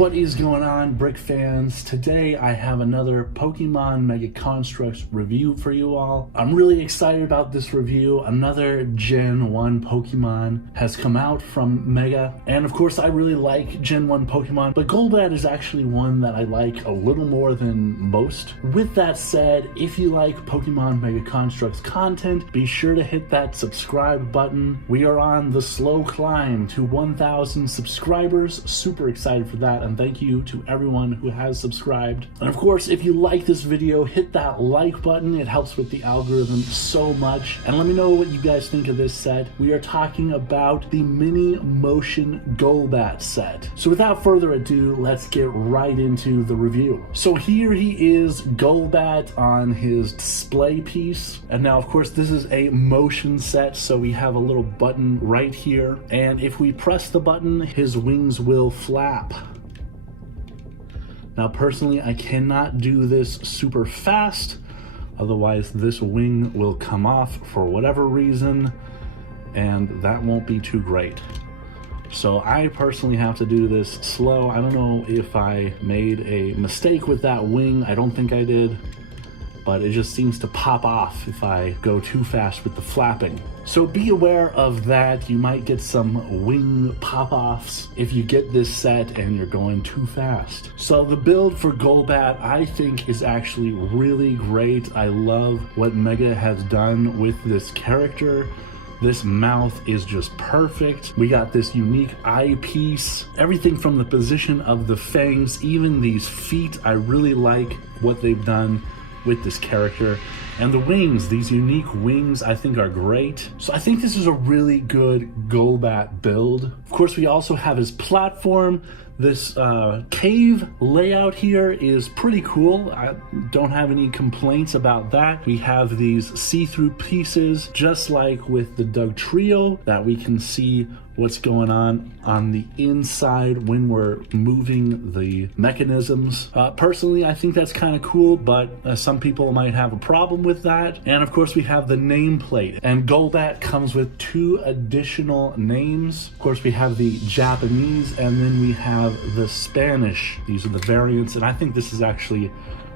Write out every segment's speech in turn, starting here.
What is going on, Brick fans? Today I have another Pokemon Mega Construx review for you all. I'm really excited about this review. Another Gen 1 Pokemon has come out from Mega, and of course I really like Gen 1 Pokemon, but Golbat is actually one that I like a little more than most. With that said, if you like Pokemon Mega Construx content, be sure to hit that subscribe button. We are on the slow climb to 1,000 subscribers. Super excited for that, and thank you to everyone who has subscribed. And of course, if you like this video, hit that like button. It helps with the algorithm so much. And let me know what you guys think of this set. We are talking about the mini Motion Golbat set. So without further ado, let's get right into the review. So here he is, Golbat on his display piece. And now of course this is a motion set, so we have a little button right here. And if we press the button, his wings will flap. Now personally, I cannot do this super fast, otherwise this wing will come off for whatever reason, and that won't be too great. So I personally have to do this slow. I don't know if I made a mistake with that wing. I don't think I did, but it just seems to pop off if I go too fast with the flapping. So be aware of that. You might get some wing pop-offs if you get this set and you're going too fast. So the build for Golbat, I think, is actually really great. I love what Mega has done with this character. This mouth is just perfect. We got this unique eyepiece. Everything from the position of the fangs, even these feet, I really like what they've done with this character. And the wings, these unique wings, I think are great. So I think this is a really good Golbat build. Of course, we also have his platform. This cave layout here is pretty cool. I don't have any complaints about that. We have these see-through pieces, just like with the Dugtrio, that we can see what's going on the inside when we're moving the mechanisms. Personally, I think that's kind of cool, but some people might have a problem with that. And of course, we have the nameplate, and Golbat comes with 2 additional names. Of course, we have the Japanese, and then we have the Spanish. These are the variants, and I think this is actually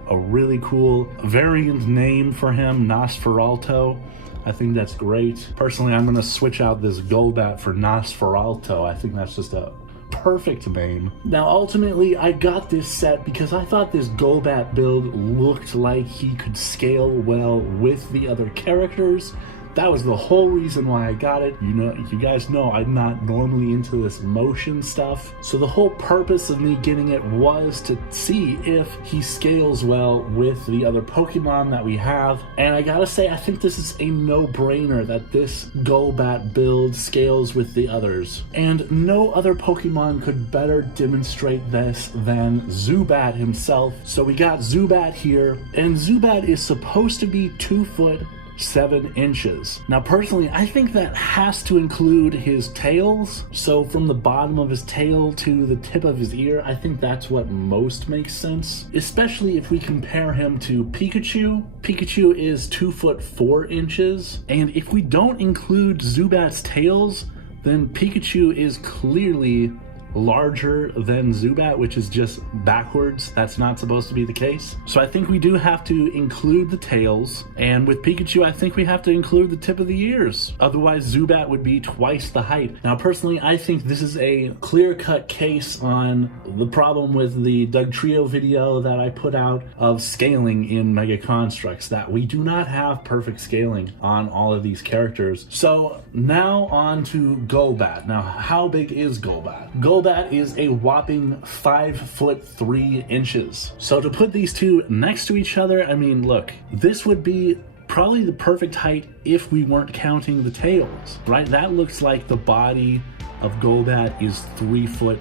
a really cool variant name for him, Nosferalto. I think that's great. Personally, I'm gonna switch out this Golbat for Nosferalto. I think that's just a perfect name. Now, ultimately, I got this set because I thought this Golbat build looked like he could scale well with the other characters. That was the whole reason why I got it. You guys know I'm not normally into this motion stuff. So the whole purpose of me getting it was to see if he scales well with the other Pokemon that we have. And I gotta say, I think this is a no-brainer that this Golbat build scales with the others. And no other Pokemon could better demonstrate this than Zubat himself. So we got Zubat here, and Zubat is supposed to be 2 foot 7 inches. Now personally, I think that has to include his tails. So from the bottom of his tail to the tip of his ear, I think that's what most makes sense, especially if we compare him to Pikachu. Pikachu is 2 foot 4 inches, and if we don't include Zubat's tails, then Pikachu is clearly larger than Zubat, which is just backwards. That's not supposed to be the case. So I think we do have to include the tails, and with Pikachu I think we have to include the tip of the ears. Otherwise Zubat would be twice the height. Now personally, I think this is a clear-cut case on the problem with the Dugtrio video that I put out of scaling in Mega Construx, that we do not have perfect scaling on all of these characters. So now on to Golbat. Now, how big is Golbat? Golbat is a whopping 5 foot 3 inches. So to put these two next to each other, I mean, look, this would be probably the perfect height if we weren't counting the tails, right? That looks like the body of Golbat is 3 foot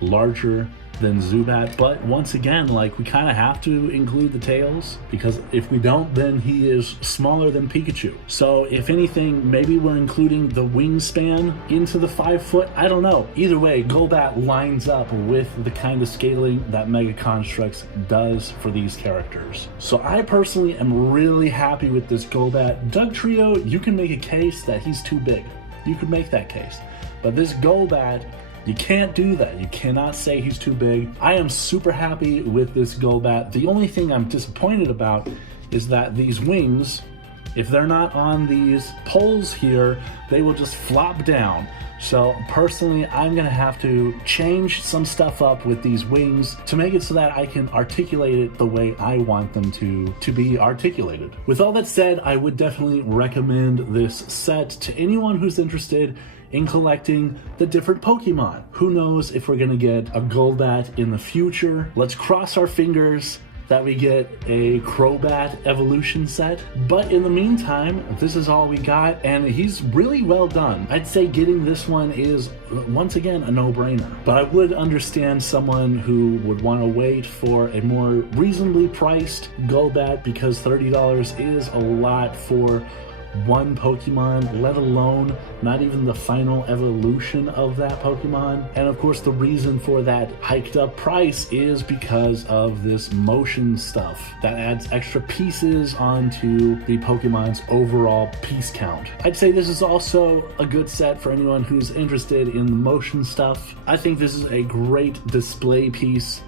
larger than Zubat, but once again, like, we kind of have to include the tails, because if we don't, then he is smaller than Pikachu. So if anything, maybe we're including the wingspan into the 5 foot. I don't know. Either way, Golbat lines up with the kind of scaling that Mega Construx does for these characters. So I personally am really happy with this Golbat. Dugtrio, you can make a case that he's too big. You could make that case. But this Golbat You can't do that. You cannot say he's too big. I am super happy with this Golbat. The only thing I'm disappointed about is that these wings, if they're not on these poles here, they will just flop down. So personally, I'm gonna have to change some stuff up with these wings to make it so that I can articulate it the way I want them to be articulated. With all that said, I would definitely recommend this set to anyone who's interested in collecting the different Pokemon. Who knows if we're gonna get a Golbat in the future? Let's cross our fingers that we get a Crobat evolution set. But in the meantime, this is all we got, and he's really well done. I'd say getting this one is, once again, a no-brainer. But I would understand someone who would want to wait for a more reasonably priced Golbat, because $30 is a lot for one Pokemon, let alone not even the final evolution of that Pokemon. And of course, the reason for that hiked up price is because of this motion stuff that adds extra pieces onto the Pokemon's overall piece count. I'd say this is also a good set for anyone who's interested in the motion stuff. I think this is a great display piece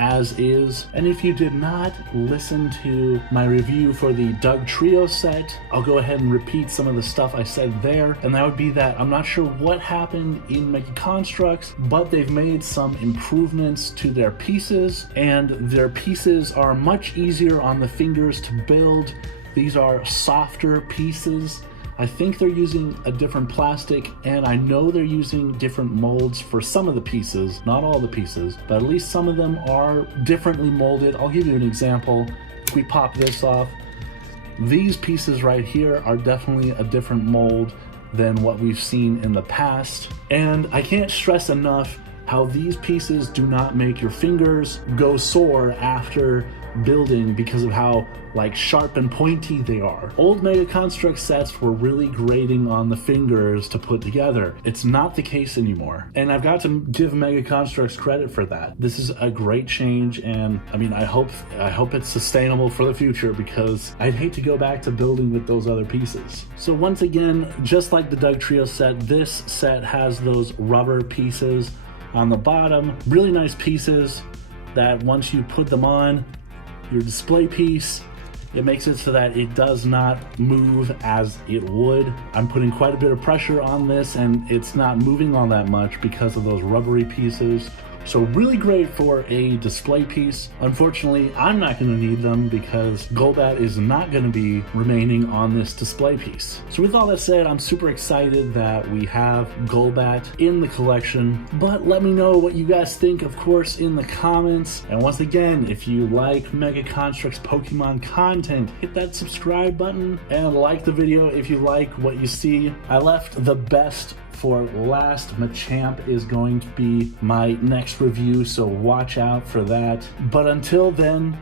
as is. And if you did not listen to my review for the Doug Trio set, I'll go ahead and repeat some of the stuff I said there, and that would be that I'm not sure what happened in MEGA Construx, but they've made some improvements to their pieces, and their pieces are much easier on the fingers to build. These are softer pieces. I think they're using a different plastic, and I know they're using different molds for some of the pieces, not all the pieces, but at least some of them are differently molded. I'll give you an example. If we pop this off, these pieces right here are definitely a different mold than what we've seen in the past. And I can't stress enough how these pieces do not make your fingers go sore after building because of how sharp and pointy they are. Old MEGA Construx sets were really grating on the fingers to put together. It's not the case anymore, and I've got to give MEGA Construx credit for that. This is a great change, and I mean, I hope it's sustainable for the future, because I'd hate to go back to building with those other pieces. So once again, just like the Doug Trio set, this set has those rubber pieces on the bottom. Really nice pieces that once you put them on your display piece, it makes it so that it does not move as it would. I'm putting quite a bit of pressure on this, and it's not moving all that much because of those rubbery pieces. So really great for a display piece. Unfortunately, I'm not going to need them because Golbat is not going to be remaining on this display piece. So with all that said, I'm super excited that we have Golbat in the collection. But let me know what you guys think, of course, in the comments. And once again, if you like MEGA Construx Pokemon content, hit that subscribe button and like the video if you like what you see. I left the best for last. Machamp is going to be my next review, so watch out for that. But until then,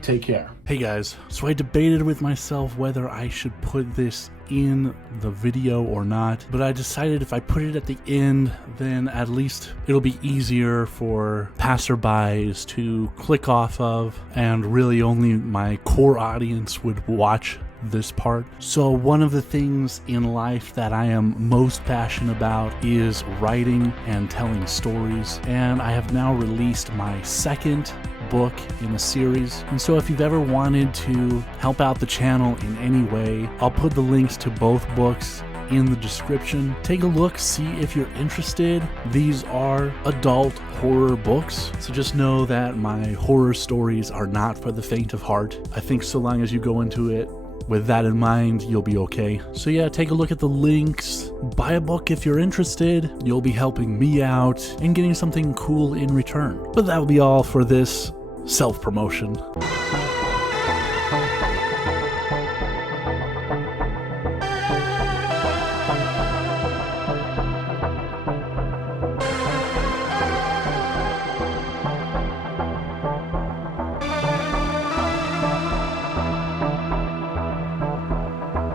take care. Hey guys, so I debated with myself whether I should put this in the video or not, but I decided if I put it at the end, then at least it'll be easier for passerbys to click off of, and really only my core audience would watch this part. So one of the things in life that I am most passionate about is writing and telling stories, and I have now released my second book in a series. And so if you've ever wanted to help out the channel in any way, I'll put the links to both books in the description. Take a look, see if you're interested. These are adult horror books, so just know that my horror stories are not for the faint of heart. I think so long as you go into it with that in mind, you'll be okay. So yeah, take a look at the links, buy a book if you're interested. You'll be helping me out and getting something cool in return. But that'll be all for this self-promotion.